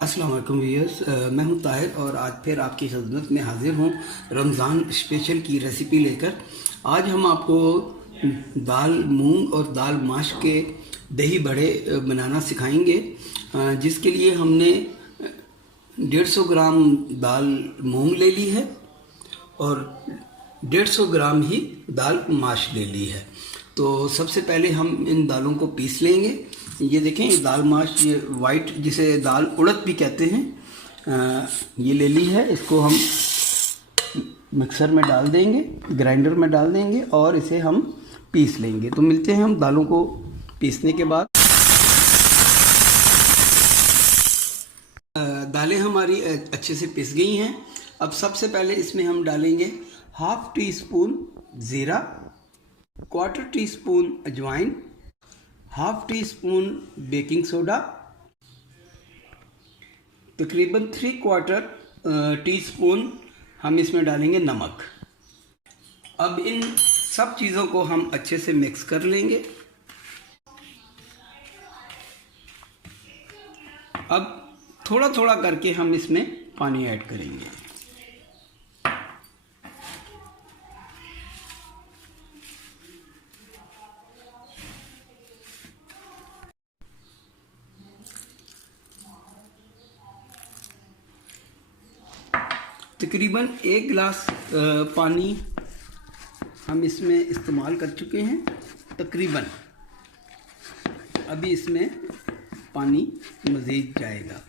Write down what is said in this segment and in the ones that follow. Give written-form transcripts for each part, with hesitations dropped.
अस्सलाम वालेकुम व्यूअर्स, मैं हूं ताहिर और आज फिर आपकी खिदमत में हाजिर हूं रमज़ान स्पेशल की रेसिपी लेकर। आज हम आपको दाल मूंग और दाल माश के दही बड़े बनाना सिखाएंगे, जिसके लिए हमने 150 ग्राम दाल मूंग ले ली है और 150 ग्राम ही दाल माश ले ली है। तो सबसे पहले हम इन दालों को पीस लेंगे। ये देखें, ये दाल माश, ये वाइट जिसे दाल उड़द भी कहते हैं, ये ले ली है। इसको हम मिक्सर में डाल देंगे, ग्राइंडर में डाल देंगे और इसे हम पीस लेंगे। तो मिलते हैं हम दालों को पीसने के बाद। दालें हमारी अच्छे से पिस गई हैं। अब सबसे पहले इसमें हम डालेंगे हाफ टी स्पून ज़ीरा, क्वार्टर टी स्पून अजवाइन, half tea spoon baking soda, तकरीबन 3/4 टी स्पून हम इसमें डालेंगे नमक। अब इन सब चीज़ों को हम अच्छे से मिक्स कर लेंगे। अब थोड़ा थोड़ा करके हम इसमें पानी ऐड करेंगे। तकरीबन 1 गिलास पानी हम इसमें इस्तेमाल कर चुके हैं तकरीबन। अभी इसमें पानी मज़ीद जाएगा।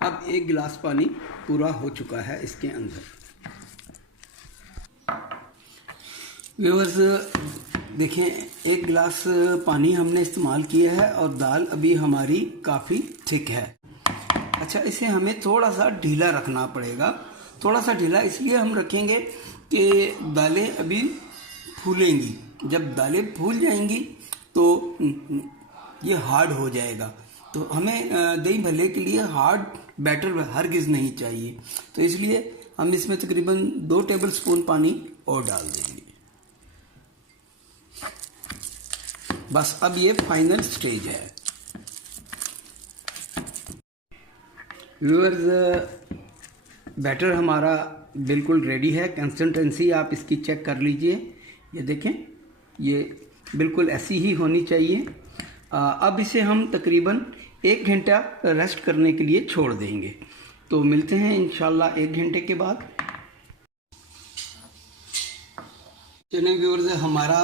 अब 1 गिलास पानी पूरा हो चुका है इसके अंदर। व्यूअर्स देखें, 1 गिलास पानी हमने इस्तेमाल किया है और दाल अभी हमारी काफ़ी थिक है। अच्छा, इसे हमें थोड़ा सा ढीला रखना पड़ेगा। थोड़ा सा ढीला इसलिए हम रखेंगे कि दालें अभी फूलेंगी। जब दालें फूल जाएंगी तो ये हार्ड हो जाएगा। तो हमें दही भल्ले के लिए हार्ड बैटर हरगिज़ नहीं चाहिए। तो इसलिए हम इसमें तकरीबन 2 टेबल स्पून पानी और डाल देंगे। बस अब ये फाइनल स्टेज है। व्यूअर्स, बैटर हमारा बिल्कुल रेडी है। कंसिस्टेंसी आप इसकी चेक कर लीजिए। ये देखें, ये बिल्कुल ऐसी ही होनी चाहिए। अब इसे हम तकरीबन 1 घंटा रेस्ट करने के लिए छोड़ देंगे। तो मिलते हैं इंशाल्लाह 1 घंटे के बाद। चलिए व्यूअर्स, हमारा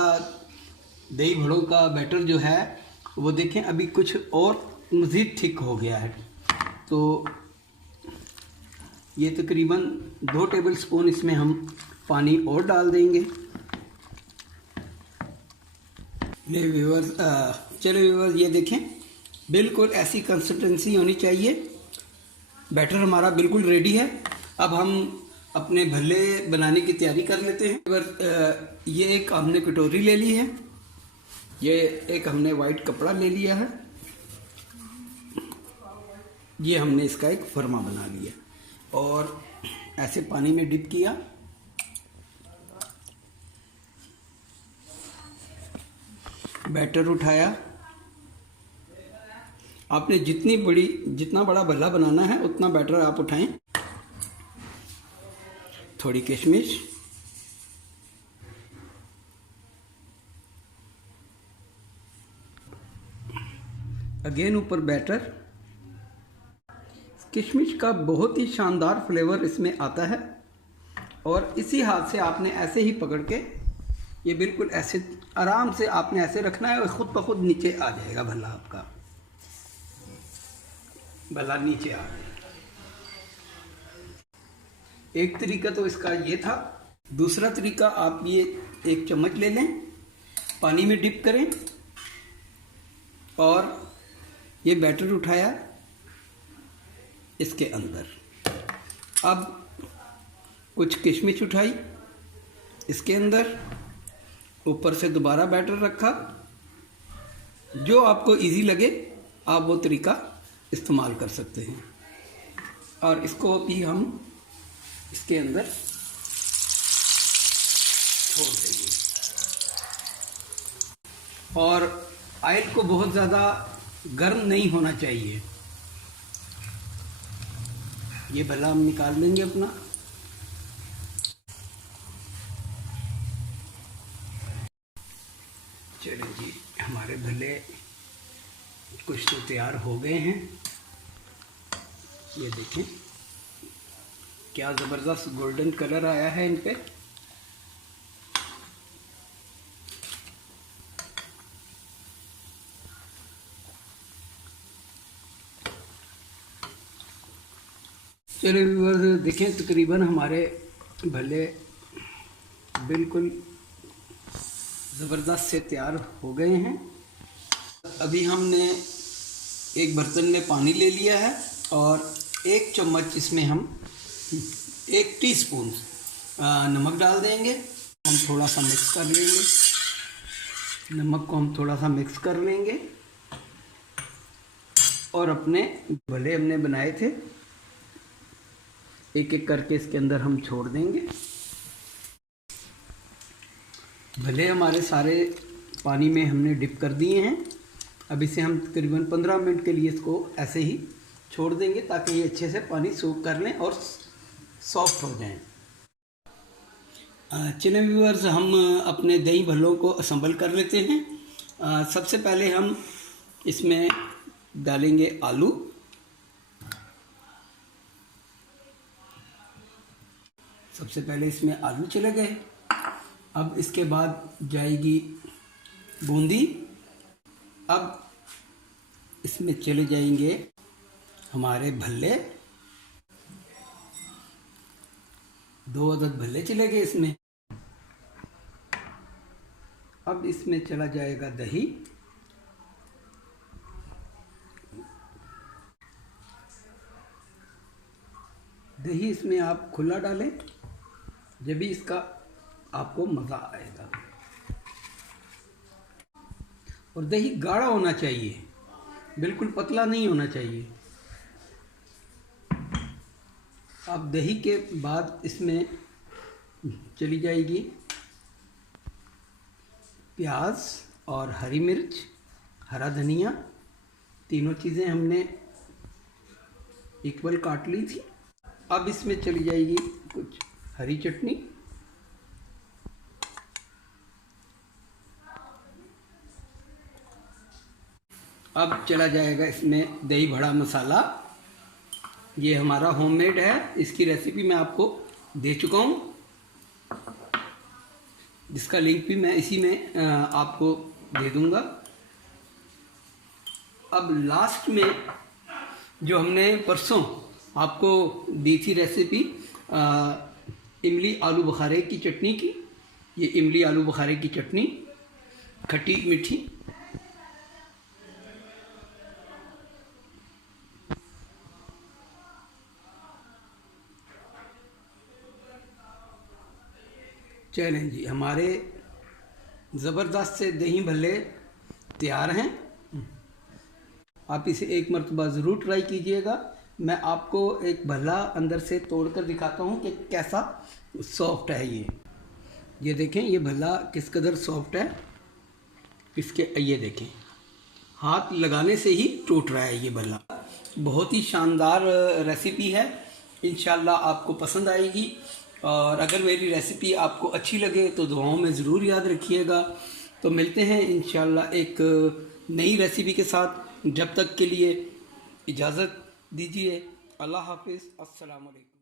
दही बड़ों का बैटर जो है वो देखें अभी कुछ और मज़ीद थिक हो गया है। तो ये तकरीबन 2 टेबल स्पून इसमें हम पानी और डाल देंगे। चलिए व्यूअर्स, ये देखें बिल्कुल ऐसी कंसिस्टेंसी होनी चाहिए। बैटर हमारा बिल्कुल रेडी है। अब हम अपने भल्ले बनाने की तैयारी कर लेते हैं। ये एक हमने कटोरी ले ली है, ये एक हमने वाइट कपड़ा ले लिया है, ये हमने इसका एक फरमा बना लिया और ऐसे पानी में डिप किया। बैटर उठाया। आपने जितना बड़ा भल्ला बनाना है उतना बैटर आप उठाएं। थोड़ी किशमिश, अगेन ऊपर बैटर। किशमिश का बहुत ही शानदार फ्लेवर इसमें आता है और इसी हाथ से आपने ऐसे ही पकड़ के ये बिल्कुल ऐसे आराम से आपने ऐसे रखना है और ख़ुद ब खुद नीचे आ जाएगा भल्ला। आपका भल्ला नीचे आ गया। एक तरीका तो इसका ये था। दूसरा तरीका, आप ये 1 चम्मच ले लें, पानी में डिप करें और ये बैटर उठाया इसके अंदर। अब कुछ किशमिश उठाई इसके अंदर, ऊपर से दोबारा बैटर रखा। जो आपको इजी लगे आप वो तरीका इस्तेमाल कर सकते हैं। और इसको भी हम इसके अंदर छोड़ देंगे। और ऑयल को बहुत ज़्यादा गर्म नहीं होना चाहिए। ये भला हम निकाल लेंगे अपना। चलिए जी, हमारे भले कुछ तो तैयार हो गए हैं। ये देखें क्या ज़बरदस्त गोल्डन कलर आया है इन पे। चलिए व्यूअर्स, देखें तकरीबन हमारे भले बिल्कुल ज़बरदस्त से तैयार हो गए हैं। अभी हमने एक बर्तन में पानी ले लिया है और 1 चम्मच इसमें हम 1 टीस्पून नमक डाल देंगे। हम थोड़ा सा मिक्स कर लेंगे। नमक को हम थोड़ा सा मिक्स कर लेंगे और अपने भले हमने बनाए थे एक एक करके इसके अंदर हम छोड़ देंगे। भले हमारे सारे पानी में हमने डिप कर दिए हैं। अब इसे हम तकरीबन 15 मिनट के लिए इसको ऐसे ही छोड़ देंगे ताकि ये अच्छे से पानी सोख कर लें और सॉफ्ट हो जाएं। चलिए व्यूअर्स, हम अपने दही भल्लों को असम्बल कर लेते हैं। सबसे पहले हम इसमें डालेंगे आलू। सबसे पहले इसमें आलू चले गए। अब इसके बाद जाएगी बूंदी। अब इसमें चले जाएंगे हमारे भल्ले। 2 अदद भल्ले चले गए इसमें। अब इसमें चला जाएगा दही। दही इसमें आप खुला डालें, जब भी इसका आपको मज़ा आएगा। और दही गाढ़ा होना चाहिए, बिल्कुल पतला नहीं होना चाहिए। अब दही के बाद इसमें चली जाएगी प्याज और हरी मिर्च, हरा धनिया। तीनों चीज़ें हमने इक्वल काट ली थी। अब इसमें चली जाएगी कुछ हरी चटनी। अब चला जाएगा इसमें दही बड़ा मसाला। ये हमारा होममेड है। इसकी रेसिपी मैं आपको दे चुका हूँ, जिसका लिंक भी मैं इसी में आपको दे दूँगा। अब लास्ट में जो हमने परसों आपको दी थी रेसिपी इमली आलू बुखारे की चटनी की, ये इमली आलू बुखारे की चटनी खट्टी मीठी। चलें जी, हमारे ज़बरदस्त से दही भल्ले तैयार हैं। आप इसे एक मरतबा ज़रूर ट्राई कीजिएगा। मैं आपको एक भल्ला अंदर से तोड़कर दिखाता हूँ कि कैसा सॉफ्ट है ये देखें, ये भल्ला किस कदर सॉफ्ट है। इसके ये देखें, हाथ लगाने से ही टूट रहा है ये भल्ला। बहुत ही शानदार रेसिपी है। इंशाल्लाह आपको पसंद आएगी। और अगर मेरी रेसिपी आपको अच्छी लगे तो दुआओं में ज़रूर याद रखिएगा। तो मिलते हैं इंशाल्लाह एक नई रेसिपी के साथ। जब तक के लिए इजाज़त दीजिए। अल्लाह हाफिज़। अस्सलाम वालेकुम।